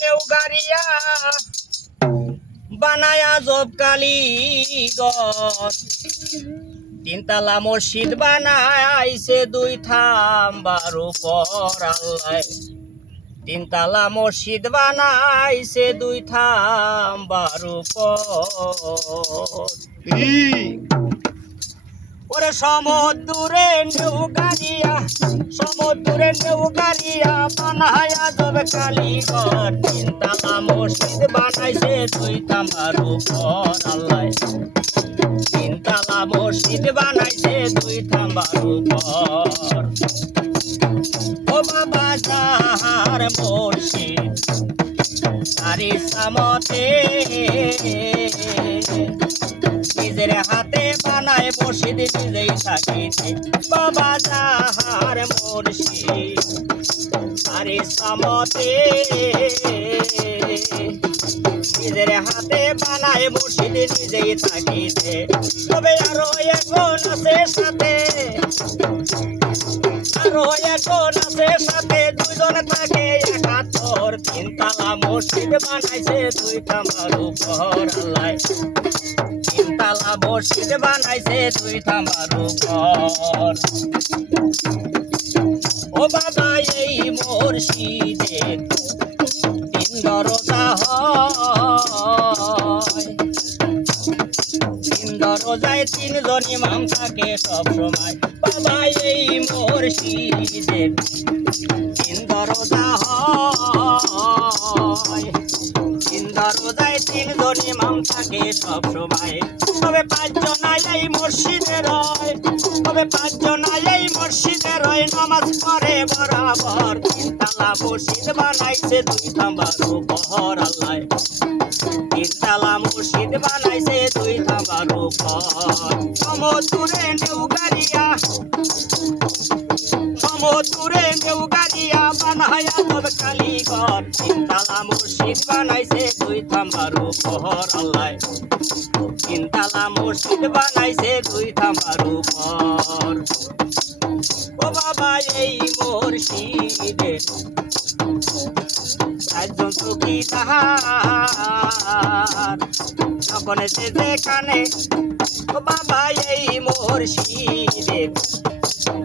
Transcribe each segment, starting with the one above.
নেউগারিয়া বানায়া জব কালীগর তিনতলা মসজিদ বানাইছে দুই থাম্বার উপর আল্লাহ তিনতলা মসজিদ বানাইছে দুই থাম্বার উপর ওরে সমুদ্রে নেউগারিয়া বানায়া জব কালীগর তিনতলা মসজিদ বানাইছে দুই থাম্বার উপর আল্লাহ তিনতলা মসজিদ বানাইছে দুই থাম্বার উপর ও বাবা যাহার মসজিদ তারি সামতে নিজের হাতে বানায় মসজিদ নিজেই থাকিতে বাবা যাহার মসজিদ তারি সামতে নিজের হাতে বানায় মসজিদ নিজেই থাকিতে তবে আরো এখন আছে সাথে দুইজন থাকে একাত্তর তিনতলা মসজিদ বানাইছে দুই থাম্বার উপর আল্লাহ তিনতলা মসজিদ বানাইছে দুই থাম্বার উপর ও বাবা এই মসজিদের তিন দরজা হয় তিন দরজায় তিনজন ইমাম থাকে সব সময় বাবা এই মসজিদের তিন দরজা হয় তিন দরজায় তিনজন ইমাম থাকে সব সময় তবে পাঁচজন এই মসজিদে রয় নামাজ পড়ে বরাবর তিনতলা মসজিদ বানাইছে দুই থাম্বার উপর আল্লাহ তিনতলা মসজিদ বানাইছে দুই থাম্বার উপর সমুদ্রে নেউগারিয়া বানায়া জব কালীগর তিনতলা মসজিদ বানাইছে দুই থাম্বার উপর আল্লাহ তিনতলা মসজিদ বানাইছে দুই থাম্বার উপর ও বাবা এই মসজিদে চারজন চৌকিদার যখন সে যেখানে ও বাবা এই মসজিদে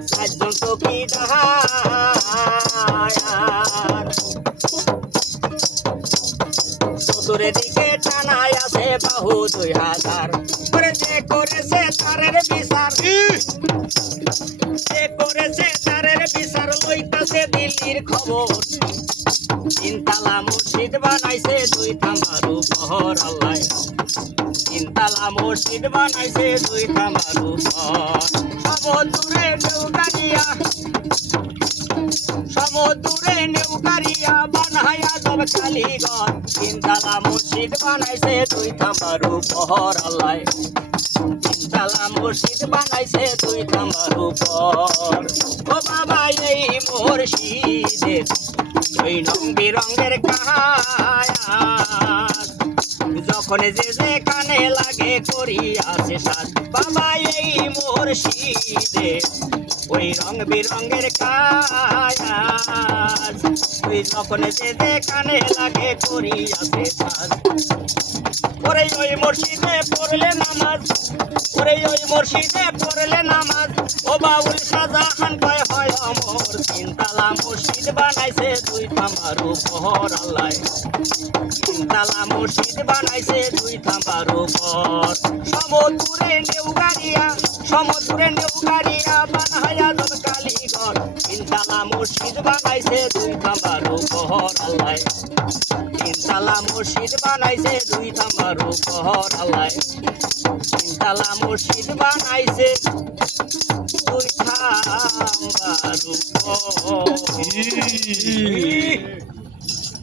চারজন চৌকিদার চতুরে দিকে টানায় আছে বাহু 2000 করে যে করেছে তারের বিচার লইতাছে দিল্লির খবর তিনতলা মসজিদ বানাইছে দুই থাম্বার উপর আল্লাহ তিনতলা মসজিদ বানাইছে দুই থাম্বার উপর সমুদ্রে নেউগারিয়া বানায়া জব কালীগর তিনতলা মসজিদ বানাইছে দুই থাম্বার উপর আল্লাহ তিনতলা মসজিদ বানাইছে দুই থাম্বার উপর ও বাবা এই মসজিদের ওই রং বিরঙের কায়াত যখন যে যেখানে লাগে করিয়াছে সাজ বাবা এই মসজিদে ওই রং বিরঙের কায়াত ওই যখন যে যেখানে লাগে করিয়াছে সাজ ওরে ওই মসজিদে পড়লে নামাজ ও বাউল শাহজাহান কয় হয় অমর তিনতলা মসজিদ বানাইছে দুই থাম্বার উপর আল্লাহ তিনতলা মসজিদ বানাইছে দুই থাম্বার উপর সমুদ্রে নেউগারিয়া বানায়া জব কালীগর তিনতলা মসজিদ বানাইছে দুই থাম্বার উপর আল্লাহ তিনতলা মসজিদ বানাইছে দুই থাম্বার উপর আল্লাহ তিনতলা মসজিদ বানাইছে দুই থাম্বার উপর